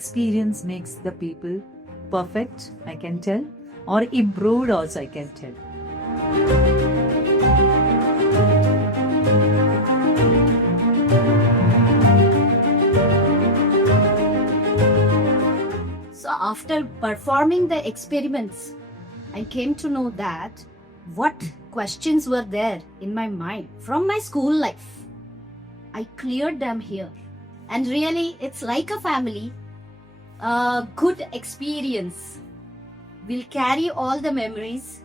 experience makes the people perfect, I can tell, or improved also, I can tell. So after performing the experiments, I came to know that what questions were there in my mind from my school life. I cleared them here. And really, it's like a family. A good experience will carry all the memories